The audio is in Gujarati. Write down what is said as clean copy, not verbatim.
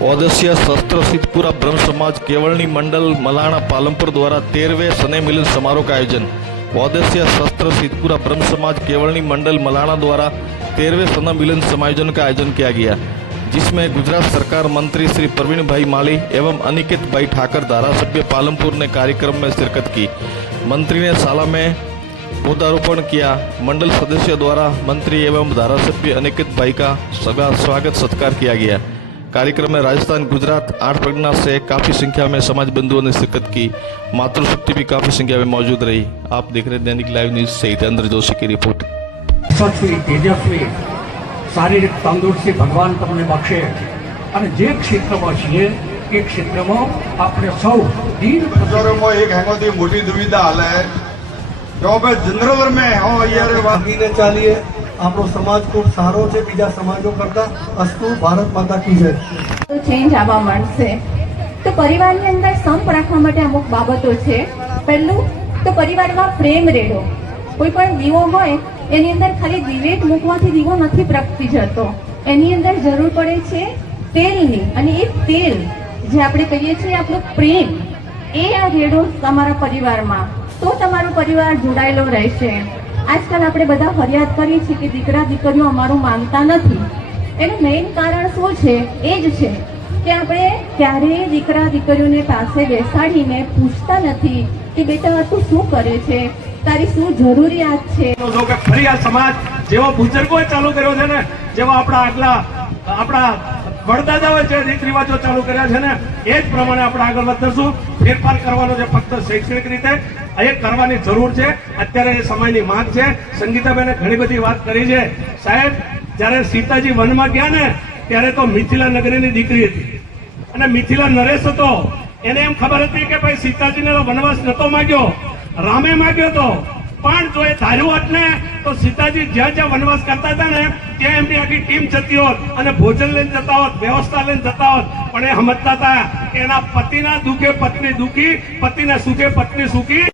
ઓદસ્ય शस्त्र सिद्धपुरा ब्रह्म समाज केवलनी मंडल मलाना पालमपुर द्वारा 13वें स्नेह मिलन समारोह का आयोजन। ओदस्य शस्त्र सिद्धपुरा ब्रह्म समाज केवलनी मंडल मलाना द्वारा 13वें स्नेह मिलन समायोजन का आयोजन किया गया, जिसमें गुजरात सरकार मंत्री श्री प्रवीण भाई माली एवं अनिकेत भाई ठाकर धारासभ्य पालमपुर ने कार्यक्रम में शिरकत की। मंत्री ने शाला में पौधारोपण किया। मंडल सदस्यों द्वारा मंत्री एवं धारासभ्य अनिकेत भाई का स्वागत सत्कार किया गया। कार्यक्रम में राजस्थान, गुजरात, 8 परगना से काफ़ी संख्या में समाज बंधुओं ने शिरकत की। मातृशक्ति भी काफ़ी संख्या में मौजूद रही। आप देख रहे हैं दैनिक लाइव न्यूज़ से हितेंद्र जोशी की रिपोर्ट। तेजस्वी शारीरिक तंदुरुस्ती भगवान तमने बख्शे અને જે ક્ષેત્રમાં છીએ એ ક્ષેત્રમાં આપણે સૌ દીન પ્રજારોમાં એક હેમાંથી મોટી દુવિધા હાલે જો બે જનરલ में हो यार વાગીને ચાલીએ। આપણો સમાજ ખૂબ સારો છે બીજા સમાજો કરતા। અસ્તુ ભારત માતા કી જય। તો ચેન્જ આવવા માંડશે। તો પરિવારની અંદર સંપ રાખવા માટે અમુક બાબતો છે। પહેલું તો પરિવારમાં પ્રેમ રેડો। કોઈ પણ દીવો હોય એની અંદર ખાલી દિવેટ મૂકવાથી દીવો નથી પ્રગટી જતો, એની અંદર જરૂર પડે છે તેલની, અને એ તેલ જે આપણે કહીએ છીએ આપણો પ્રેમ, એ આ રેડો તમારા પરિવારમાં, તો તમારો પરિવાર જોડાયેલો રહેશે। આજકાલ આપણે બધા ફરિયાદ કરીએ છીએ કે દીકરા દીકરીઓ અમારું માનતા નથી। એનું મેઇન કારણ શું છે? એ જ છે કે આપણે ક્યારેય દીકરા દીકરીઓને પાસે બેસાડીને પૂછતા નથી કે બેટા તું શું કરે છે, તારી શું જરૂરિયાત છે। ફરી આ સમાજ જેવો બુજુર્ગોએ ચાલુ કર્યો છે ને, જેવા આપણા વડદાદાઓએ જે રીત રિવાજો ચાલુ કર્યા છે ને, એ જ પ્રમાણે આપણે આગળ વધશું। ફેરફાર કરવાનો છે ફક્ત શૈક્ષણિક રીતે, એ કરવાની જરૂર છે। અત્યારે એ સમયની માંગ છે। સંગીતાબેને ઘણી બધી વાત કરી છે। સાહેબ, જ્યારે સીતાજી વનમાં ગયા ને ત્યારે તો મિથિલા નગરીની દીકરી હતી, અને મિથિલા નરેશ હતો। એને એમ ખબર હતી કે ભાઈ સીતાજીને વનવાસ નતો માંગ્યો, રામે માંગ્યો હતો। પણ જો એ ધાર્યું હોત ને તો સીતાજી જ્યાં જ્યાં વનવાસ કરતા હતા ને ત્યાં એમની આખી ટીમ જતી હોત અને ભોજન લઈને જતા હોત, વ્યવસ્થા લઈને જતા હોત। પણ એ સમજતા હતા કે એના પતિના દુઃખે પત્ની દુઃખી, પતિના સુખે પત્ની સુખી।